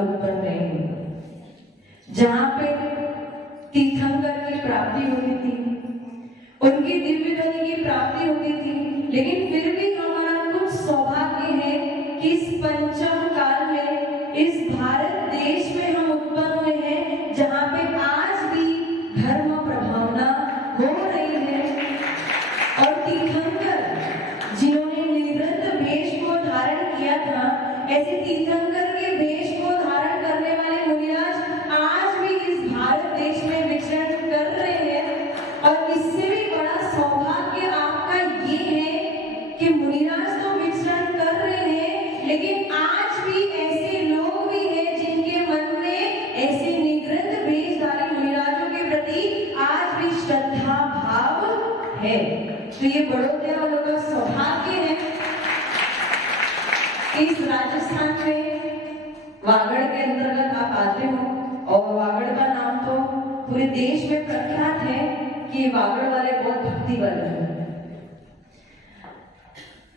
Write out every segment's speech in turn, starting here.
उत्पन्न नहीं हुआ। जहां पे तीर्थंकर की प्राप्ति होती थी, उनकी दिव्य ध्वनि की प्राप्ति होती थी, लेकिन फिर भी हमारा कुछ सौभाग्य है कि इस पंचम काल में इस भारत देश में हम उत्पन्न हुए हैं, जहां पे आज भी धर्म प्रभावना हो रही है। और तीर्थंकर जिन्होंने निवृत्त वेश को धारण किया था, ऐसे तीर्थंकर के वेश को धारण करने वाले मुनिराज आज भी इस भारत देश में विचरण कर रहे हैं। और इससे भी बड़ा सौभाग्य आपका ये है कि मुनिराज तो विचरण कर रहे हैं, लेकिन आज भी ऐसे लोग भी हैं जिनके मन में ऐसे निवृत्त वेशधारी मुनिराजों के प्रति आज भी श्रद्धा भाव है। तो ये बड़ोदरा वालों का सौभाग्य है। इस राजस्थान में वागड़ के अंतर्गत आप आते हो और वागड़ का नाम तो पूरे देश में प्रख्यात है कि वागड़ वाले बहुत भक्ति वाले हैं।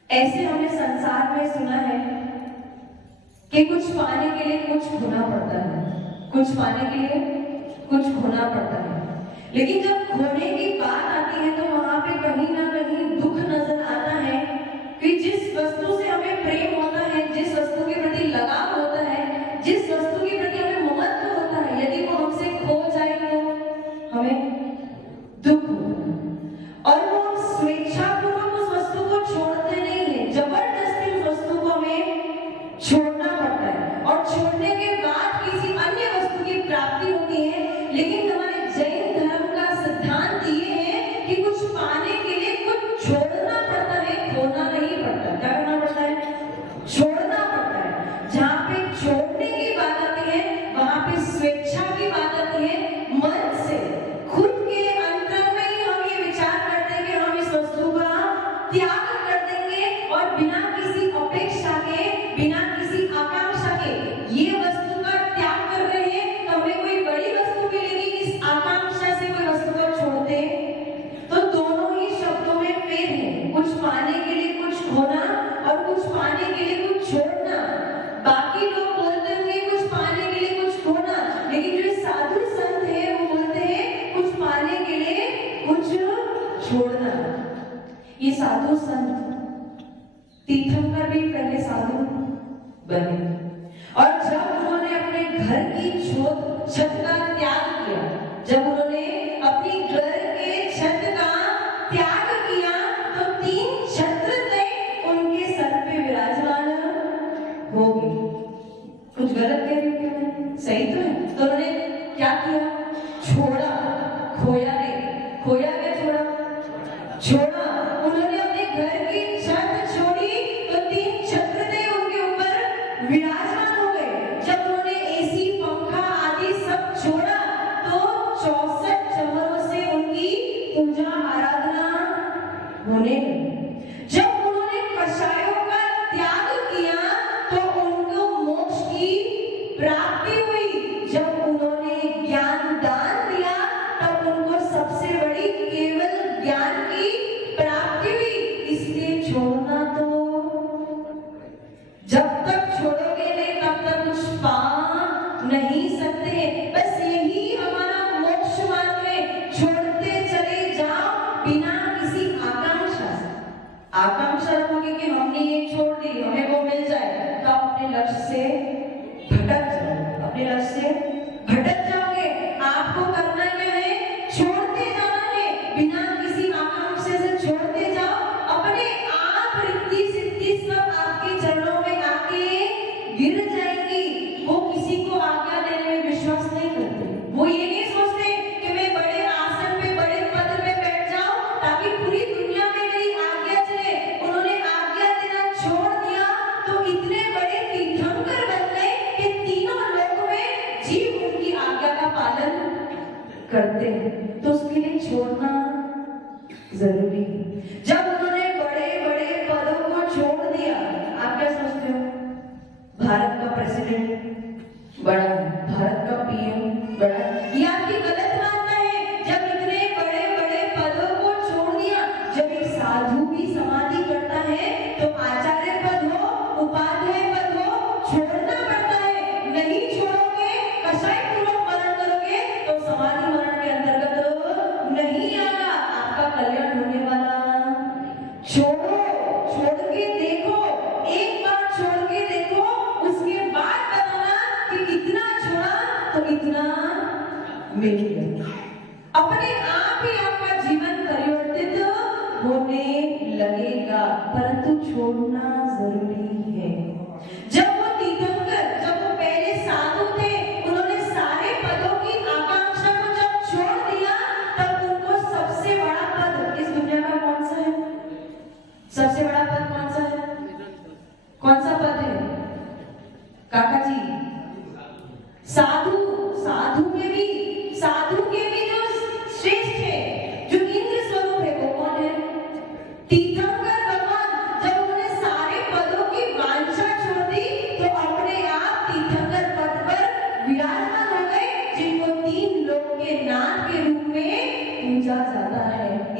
ऐसे हमने संसार में सुना है कि कुछ पाने के लिए कुछ खोना पड़ता है, कुछ पाने के लिए कुछ खोना पड़ता है। लेकिन जब खोने की बात आती है तो वहां पे कहीं ना कहीं दुख नजर आता है कि जिस वस्तु से हमें प्रेम होता है, जिस वस्तु के प्रति लगाव होता है, जिस वस्तु के प्रति हमें महत्व होता है, यदि वो हमसे खो जाए तो हमें दुख होता है। और वो हम स्वेच्छापूर्वक उस वस्तु को छोड़ते नहीं है, जबरदस्ती उस वस्तु को हमें छोड़ना पड़ता है और छोड़ने के बाद किसी अन्य वस्तु की प्राप्ति होती है। लेकिन हमारे जैन धर्म का सिद्धांत ये है कि कुछ पाने के लिए कुछ छोड़ना पड़ता है, खोना नहीं पड़ता। क्या करना पड़ता है? छोड़ना पड़ता है। जहां पे छोड़ने की बात आती है वहां पे स्वेच्छा की बात आती है। मन से खुद के अंतर में ही हम ये विचार करते हैं कि हम इस वस्तु का त्याग कर देंगे और बिना किसी अपेक्षा के, बिना किसी आकांक्षा के ये वस्तु का त्याग कर रहे हैं। तो हमें कोई बड़ी वस्तु मिलेगी, इस आकांक्षा से कोई वस्तु को छोड़ते हैं। तो दोनों ही शब्दों में फेर है, कुछ पाने के लिए कुछ खोना और कुछ पाने के लिए कुछ छोड़ना। बाकी लोग बोलते होंगे कुछ पाने के लिए कुछ खोना, लेकिन जो साधु संत है वो बोलते हैं कुछ पाने के लिए कुछ छोड़ना। ये साधु संत तीर्थंकर भी पहले साधु बने और जब उन्होंने अपने घर की छत का त्याग किया, जब उन्होंने अपनी घर के छत का त्याग किया तो 3 छत्र उनके सर पे विराजमान हो गए। कुछ गलत कह रही हूँ? सही तो है। तो उन्होंने क्या किया? छोड़ा, खोया नहीं। खोया क्या? छोड़ा। उन्होंने अपने घर की छत छोड़ी तो 3 छत्र उनके ऊपर विराजमान हो गए। जब उन्होंने एसी, पंखा आदि सब छोड़ा तो 64 चमरों से उनकी पूजा आराधना होने लगी। जब उन्होंने कषायों का त्याग किया तो उनको मोक्ष की प्राप्ति हुई। जब उन्होंने ज्ञान दान दिया तब उनको सबसे बड़ी केवल ज्ञान की प्राप्ति हुई। इसलिए छोड़ना तो जब तक छोड़ोगे नहीं तब तक कुछ पा नहीं सकते। बस यही हमारा मोक्ष मार्ग है। छोड़ते चले जाओ बिना किसी आकांक्षा से। आकांक्षा रखोगे कि हमने ये छोड़ दी, हमें वो मिल जाए, तो आप अपने लक्ष्य से भटक जाओगे। अपने लक्ष्य से भटक जाओगे। आपको करना क्या है? छोड़ते जाना है, बिना किसी आकांक्षा से छोड़ते जाओ। अपने आप रिद्धि सिद्धि सब आपके चरणों में आके गिर जाएगी। वो किसी को आज्ञा देने में विश्वास नहीं करते। वो ये नहीं सोचते कि मैं बड़े आसन पे, बड़े पद पे बैठ जाऊं ताकि पूरी दुनिया में मेरी आज्ञा चले। उन्होंने आज्ञा देना छोड़ दिया तो इतने बड़े तीर्थंकर बन गए कि तीनों लोक में जीव उनकी आज्ञा का पालन करते हैं। तो उसके लिए छोड़ना जरूरी है। जब उन्होंने बड़े बड़े पदों को छोड़ दिया, आप क्या सोचते हो? भारत का प्रेसिडेंट बड़ा है, भारत का पीएम बड़ा है, ये आपकी गलत मानना है। जब इतने बड़े बड़े पदों को छोड़ दिया, जब एक साधु भी समाधि करता है तो आचार्य पद हो, उपाध्याय पद हो, छोड़ना पड़ता है। नहीं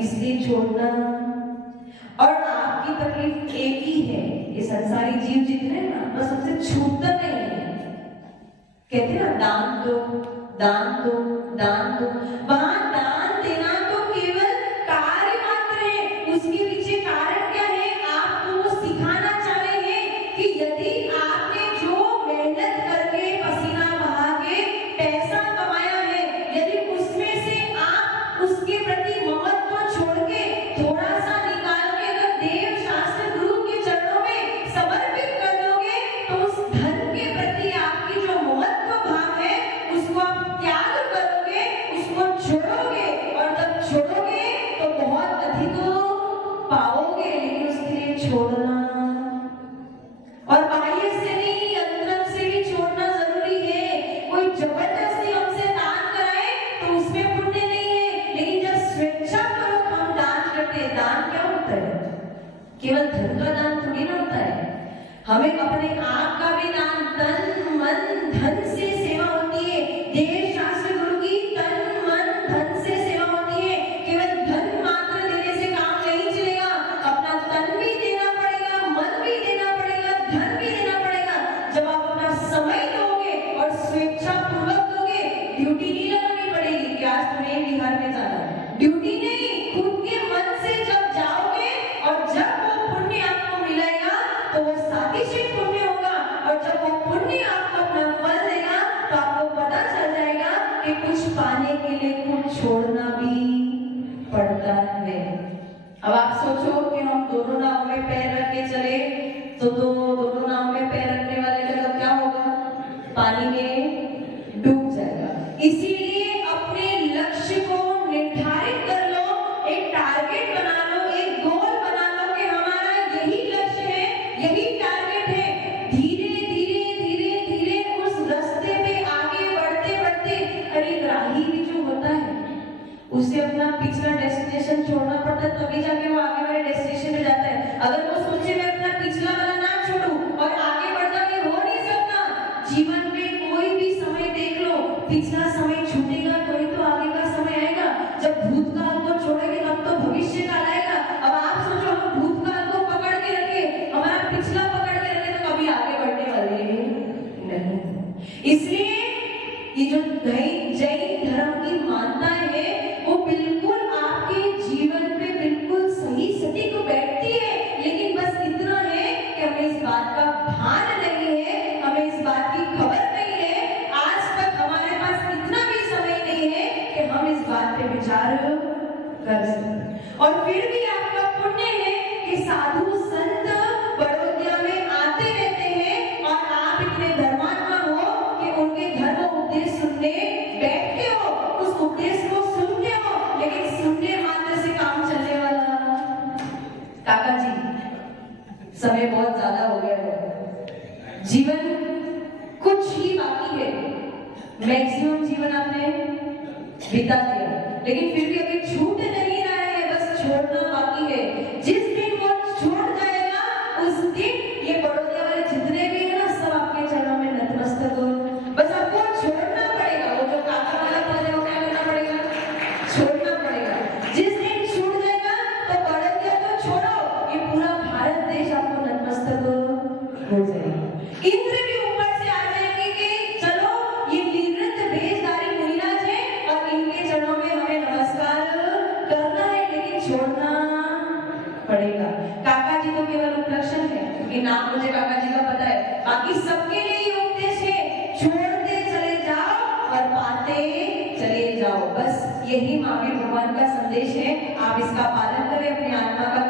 इसलिए छोड़ना। और आपकी तकलीफ एक ही है, ये संसारी जीव जितने हैं ना, बस हमसे छूटता नहीं है। कहते हैं ना, दान दो दान दो दान दो। वहां दान देना तो केवल कार्य मात्र है, उसके पीछे कारण क्या है? आपको वो सिखाना चाह रहे हैं कि यदि आपने जो मेहनत करके पसीना बहा के पैसा कमाया है, यदि उसमें से आप उसके प्रति महत्व छोड़ के थोड़ा सा निकाल के अगर देव शास्त्र गुरु के चरणों में समर्पित कर दोगे, तो उस धन के प्रति आपकी जो महत्व भाव है उसको आप त्याग करोगे, उसको छोड़ोगे। और जब छोड़ोगे तो बहुत अधिक पाओगे, लेकिन उसके लिए छोड़ना, और बाह्य से नहीं अंदर से भी छोड़ना जरूरी है। कोई जबरदस्ती हमसे दान कराए तो उसमें पुण्य नहीं है, लेकिन जब स्वेच्छापूर्वक हम दान करते हैं, दान क्या होता है? केवल धन का दान थोड़ी ना होता है, हमें अपने आप का भी दान, तन मन धन से सेवा होती है। देव शास्त्र गुरु की तन मन धन से सेवा होती है। केवल धन मात्र देने से काम नहीं चलेगा, अपना तन भी देना पड़ेगा, मन भी देना पड़ेगा, धन भी देना पड़ेगा। जब आप अपना समय दोगे और स्वेच्छा पूर्वक दोगे, ड्यूटी नहीं लगानी पड़ेगी कि आज तुम्हें बिहार में जाना है, ड्यूटी नहीं, खुद के मन से जब जाओगे और जब वो पुण्य आपको मिलेगा तो वो सातिशय पुण्य होगा। और जब वो पुण्य आपको अपना फल देगा तो आपको पता चल जाएगा कि कुछ पाने के लिए कुछ छोड़ना भी पड़ता है। अब आप सोचो कि हम दोनों नाव में पैर रख के चले तो दोनों नाव में पैर रखने वाले का तो क्या होगा? पानी में डूब जाएगा। इसीलिए अपने लक्ष्य को निर्धारित कर लो, एक टारगेट बना लो, एक गोल बना लो कि हमारा यही लक्ष्य है, यही टारगेट है। धीरे धीरे धीरे धीरे उस रास्ते पे आगे बढ़ते बढ़ते, अरे राही भी जो होता है उसे अपना पिछला डेस्टिनेशन छोड़ना पड़ता है, तभी जाके वो आगे वाले डेस्टिनेशन पे जाता है। अगर वो सोचे मैं अपना पिछला वाला ना छोड़ूं और आगे बढ़ जाऊं, ये हो नहीं सकता। जीवन में कोई भी समय देख लो, पिछला समय छूटेगा तो ही तो आगे का समय आएगा। जब भूतकाल को छोड़ेंगे तब तो भविष्य काल आएगा। अब आप सोचो, हम भूतकाल को पकड़ के रखे, हमारा पिछला पकड़ के रखे, तो कभी आगे बढ़ने वाले नहीं। इसलिए ये जो जैन धर्म की मान्यताएं है, वो बिल्कुल आपके जीवन पे बिल्कुल सही सटीक बैठती है। लेकिन बस इतना है कि हमें इस बात का भान नहीं है, हमें इस बात की खबर नहीं है, आज तक हमारे पास इतना भी समय नहीं है कि हम इस बात पे विचार कर सकें। और फिर भी आपका पुण्य है कि साधु संत बड़ौदिया में आते रहते हैं और आप इतने धर्मात्मा हो कि उनके घर में उपदेश सुनने बैठते हो, उस उपदेश को सुनते हो, लेकिन सुनने मात्र से काम चलने वाला। काका जी, समय बहुत ज्यादा हो गया है, जीवन कुछ ही बाकी है, मैक्सिमम जीवन आपने बिता दिया, लेकिन फिर भी अभी छूट नहीं रहा है, बस छोड़ना बाकी है। जिस दिन वो छोड़ जाएगा उस दिन ये बड़ौदिया वाले जितने भी है ना, सब आपके चरणों में नतमस्तक हो। बस आपको छोड़ना पड़ेगा, वो जो काका वाला पद है वो क्या करना पड़ेगा? छोड़ना पड़ेगा। जिस दिन छूट जाएगा तो बड़ौदिया तो छोड़ो, ये पूरा भारत देश आपको नतमस्तक हो जाएगा। इंद्र भी ऊपर से आ जाएंगे कि चलो ये निवृत्त भेषधारी मुनिराज है और इनके चरणों में हमें नमस्कार करना है, लेकिन छोड़ना पड़ेगा। काका जी तो केवल उपलक्षण है, क्योंकि नाम मुझे काका जी का पता है, बाकी सबके लिए ये उपदेश है, छोड़ते चले जाओ और पाते चले जाओ। बस यही महावीर भगवान का संदेश है। आप इसका पालन करें, अपनी आत्मा का